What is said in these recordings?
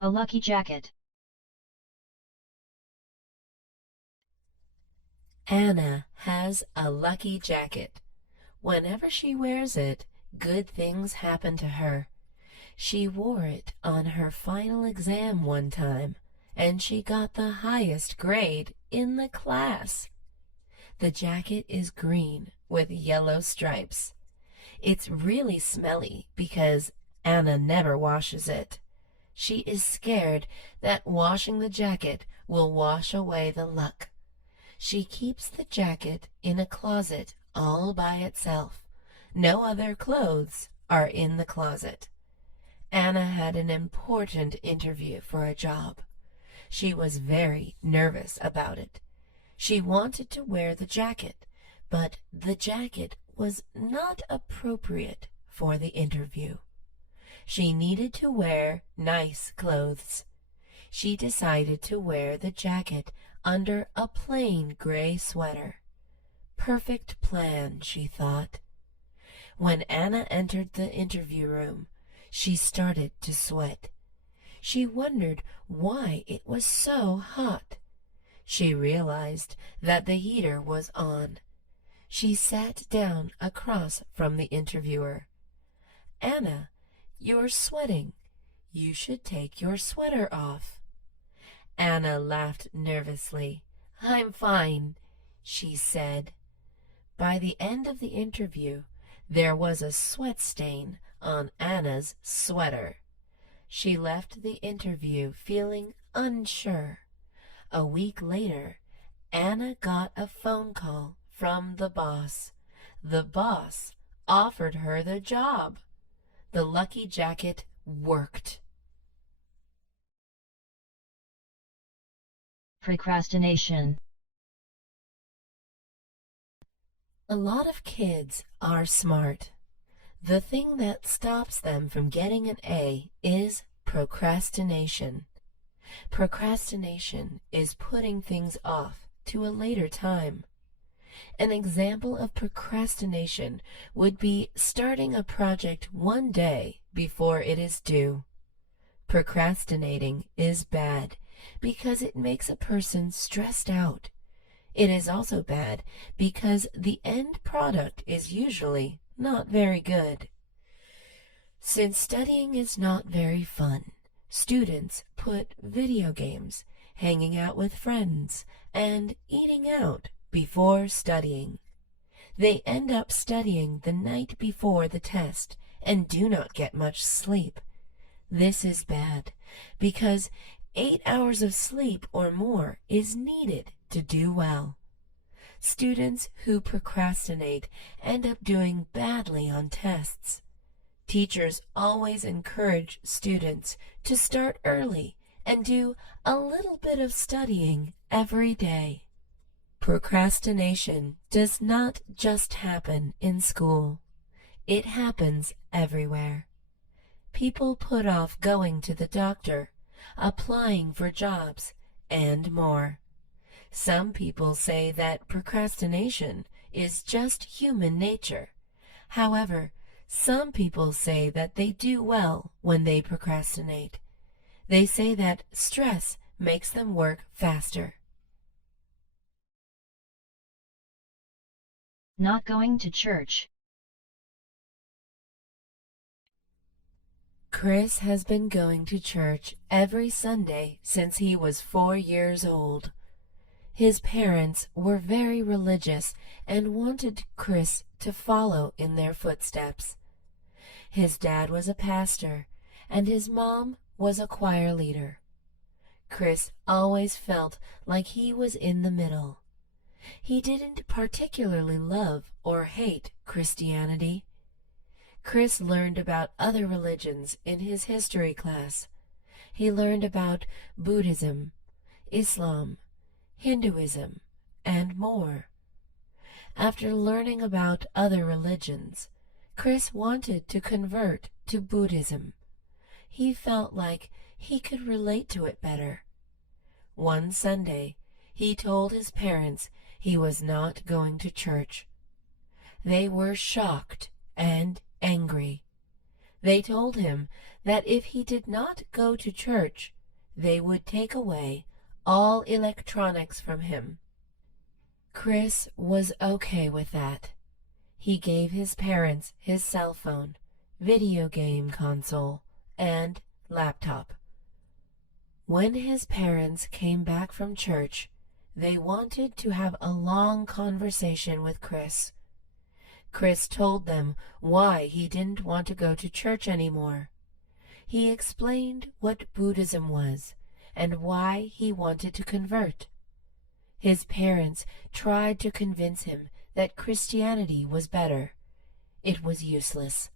A lucky jacket. Anna has a lucky jacket. Whenever she wears it, good things happen to her. She wore it on her final exam one time, and she got the highest grade in the class. The jacket is green with yellow stripes. It's really smelly because Anna never washes it. She is scared that washing the jacket will wash away the luck. She keeps the jacket in a closet all by itself. No other clothes are in the closet. Anna had an important interview for a job. She was very nervous about it. She wanted to wear the jacket, but the jacket was not appropriate for the interview. She needed to wear nice clothes. She decided to wear the jacket under a plain gray sweater. Perfect plan, she thought. When Anna entered the interview room, she started to sweat. She wondered why it was so hot. She realized that the heater was on. She sat down across from the interviewer. "Anna, you're sweating. You should take your sweater off." Anna laughed nervously. "I'm fine," she said. By the end of the interview, there was a sweat stain on Anna's sweater. She left the interview feeling unsure. A week later, Anna got a phone call from the boss. The boss offered her the job. The lucky jacket worked. Procrastination. A lot of kids are smart. The thing that stops them from getting an A is procrastination. Procrastination is putting things off to a later time. An example of procrastination would be starting a project one day before it is due. Procrastinating is bad because it makes a person stressed out. It is also bad because the end product is usually not very good. Since studying is not very fun, students put video games, hanging out with friends, and eating out before studying. They end up studying the night before the test and do not get much sleep. This is bad because 8 hours of sleep or more is needed to do well. Students who procrastinate end up doing badly on tests. Teachers always encourage students to start early and do a little bit of studying every day. Procrastination does not just happen in school. It happens everywhere. People put off going to the doctor, applying for jobs, and more. Some people say that procrastination is just human nature. However, some people say that they do well when they procrastinate. They say that stress makes them work faster. Not going to church. Chris has been going to church every Sunday since he was 4 years old. His parents were very religious and wanted Chris to follow in their footsteps. His dad was a pastor, and his mom was a choir leader. Chris always felt like he was in the middle. He didn't particularly love or hate Christianity. Chris learned about other religions in his history class. He learned about Buddhism, Islam, Hinduism, and more. After learning about other religions, Chris wanted to convert to Buddhism. He felt like he could relate to it better. One Sunday, he told his parents he was not going to church. They were shocked and angry. They told him that if he did not go to church, they would take away all electronics from him. Chris was okay with that. He gave his parents his cell phone, video game console, and laptop. When his parents came back from church, they wanted to have a long conversation with Chris. Chris told them why he didn't want to go to church anymore. He explained what Buddhism was and why he wanted to convert. His parents tried to convince him that Christianity was better. It was useless.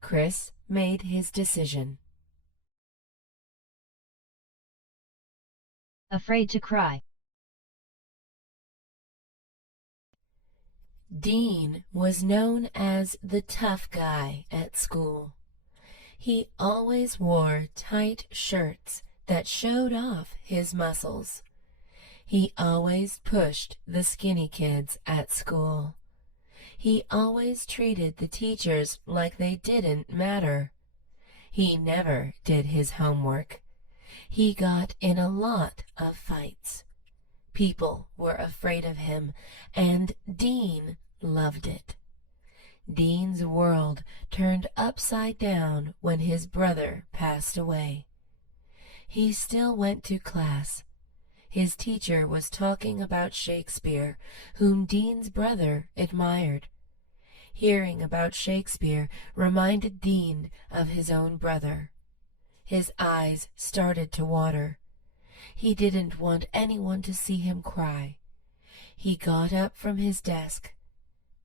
Chris made his decision. Afraid to cry. Dean was known as the tough guy at school. He always wore tight shirts that showed off his muscles. He always pushed the skinny kids at school. He always treated the teachers like they didn't matter. He never did his homework. He got in a lot of fights. People were afraid of him, and Dean loved it. Dean's world turned upside down when his brother passed away. He still went to class. His teacher was talking about Shakespeare, whom Dean's brother admired. Hearing about Shakespeare reminded Dean of his own brother. His eyes started to water. He didn't want anyone to see him cry. He got up from his desk.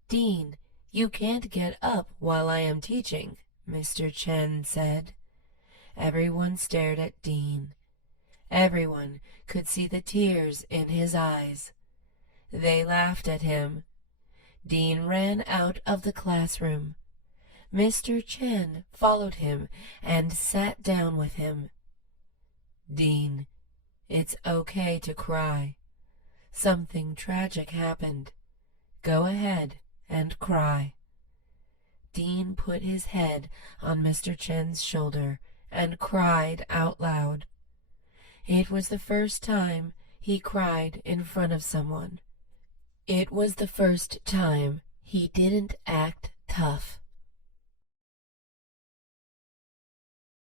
"Dean, you can't get up while I am teaching," Mr. Chen said. Everyone stared at Dean. Everyone could see the tears in his eyes. They laughed at him. Dean ran out of the classroom. Mr. Chen followed him and sat down with him. "Dean, it's okay to cry. Something tragic happened. Go ahead and cry." Dean put his head on Mr. Chen's shoulder and cried out loud. It was the first time he cried in front of someone. It was the first time he didn't act tough.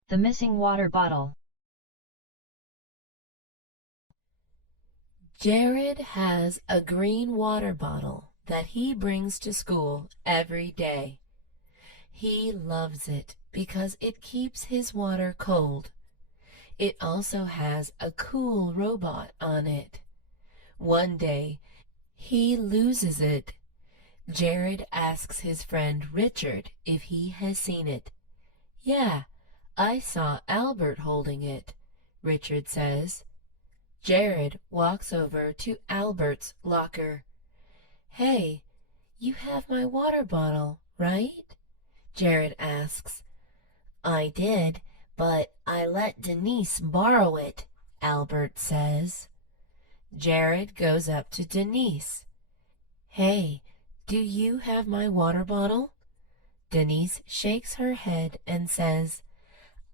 The missing water bottle. Jared has a green water bottle that he brings to school every day. He loves it because it keeps his water cold. It also has a cool robot on it. One day, he loses it. Jared asks his friend Richard if he has seen it. "Yeah, I saw Albert holding it," Richard says. Jared walks over to Albert's locker. "Hey, you have my water bottle, right?" Jared asks. "I did, but I let Denise borrow it," Albert says. Jared goes up to Denise. "Hey, do you have my water bottle?" Denise shakes her head and says,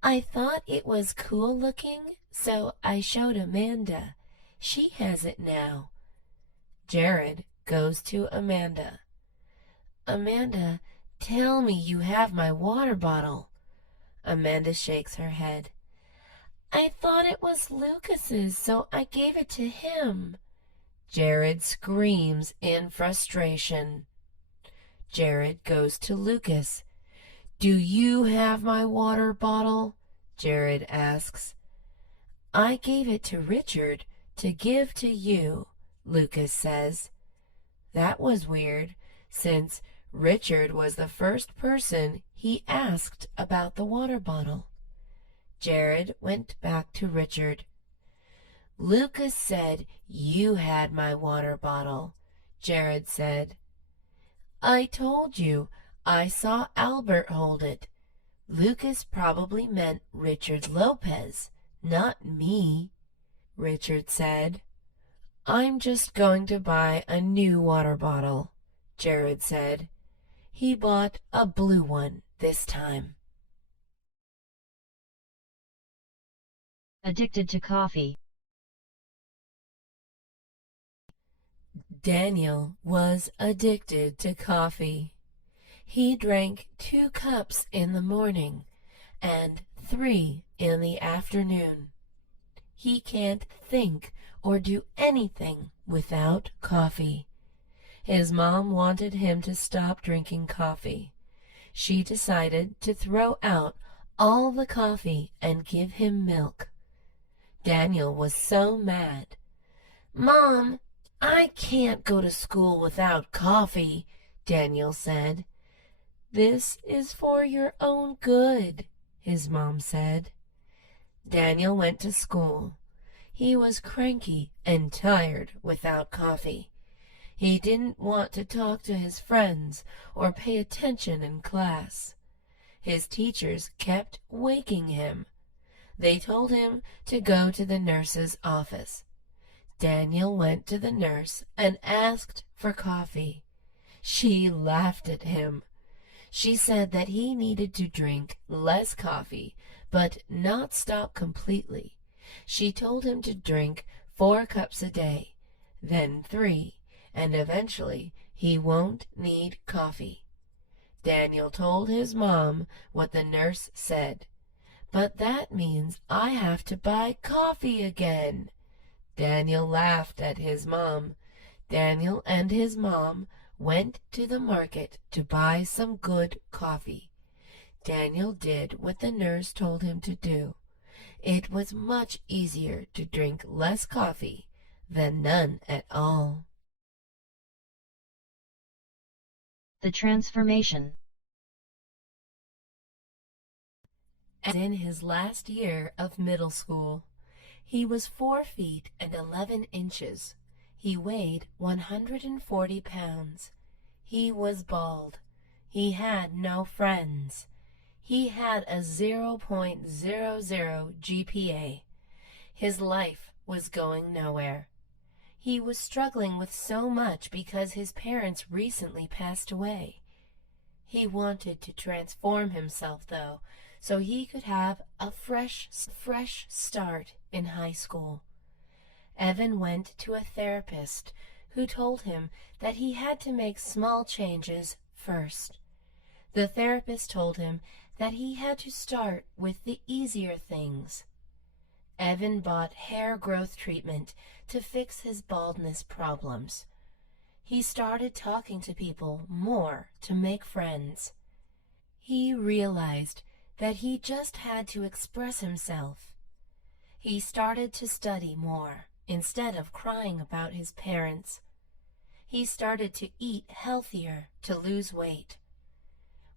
"I thought it was cool looking, so I showed Amanda. She has it now." Jared goes to Amanda. "Amanda, tell me you have my water bottle." Amanda shakes her head. "I thought it was Lucas's, so I gave it to him." Jared screams in frustration. Jared goes to Lucas. "Do you have my water bottle?" Jared asks. "I gave it to Richard to give to you," Lucas says. That was weird, since Richard was the first person he asked about the water bottle. Jared went back to Richard. "Lucas said you had my water bottle," Jared said. "I told you, I saw Albert hold it. Lucas probably meant Richard Lopez, not me," Richard said. "I'm just going to buy a new water bottle," Jared said. He bought a blue one this time. Addicted to coffee. Daniel was addicted to coffee. He drank 2 cups in the morning and 3 in the afternoon. He can't think or do anything without coffee. His mom wanted him to stop drinking coffee. She decided to throw out all the coffee and give him milk. Daniel was so mad. "Mom, I can't go to school without coffee," Daniel said. "This is for your own good," his mom said. Daniel went to school. He was cranky and tired without coffee. He didn't want to talk to his friends or pay attention in class. His teachers kept waking him. They told him to go to the nurse's office. Daniel went to the nurse and asked for coffee. She laughed at him. She said that he needed to drink less coffee, but not stop completely. She told him to drink 4 cups a day, then 3, and eventually he won't need coffee. Daniel told his mom what the nurse said. "But that means I have to buy coffee again." Daniel laughed at his mom. Daniel and his mom went to the market to buy some good coffee. Daniel did what the nurse told him to do. It was much easier to drink less coffee than none at all. The transformation. In his last year of middle school, he was 4 feet and 11 inches. He weighed 140 pounds. He was bald. He had no friends. He had a 0.00 GPA. His life was going nowhere. He was struggling with so much because his parents recently passed away. He wanted to transform himself, though, so he could have a fresh start in high school. Evan went to a therapist who told him that he had to make small changes first. The therapist told him that he had to start with the easier things. Evan bought hair growth treatment to fix his baldness problems. He started talking to people more to make friends. He realized that he just had to express himself. He started to study more instead of crying about his parents. He started to eat healthier to lose weight.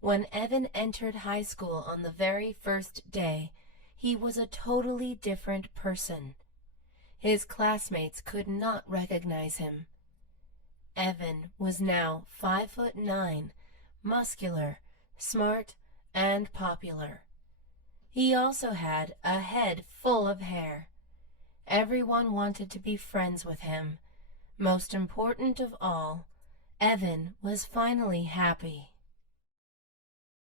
When Evan entered high school on the very first day, he was a totally different person. His classmates could not recognize him. Evan was now 5'9", muscular, smart, and popular. He also had a head full of hair. Everyone wanted to be friends with him. Most important of all, Evan was finally happy.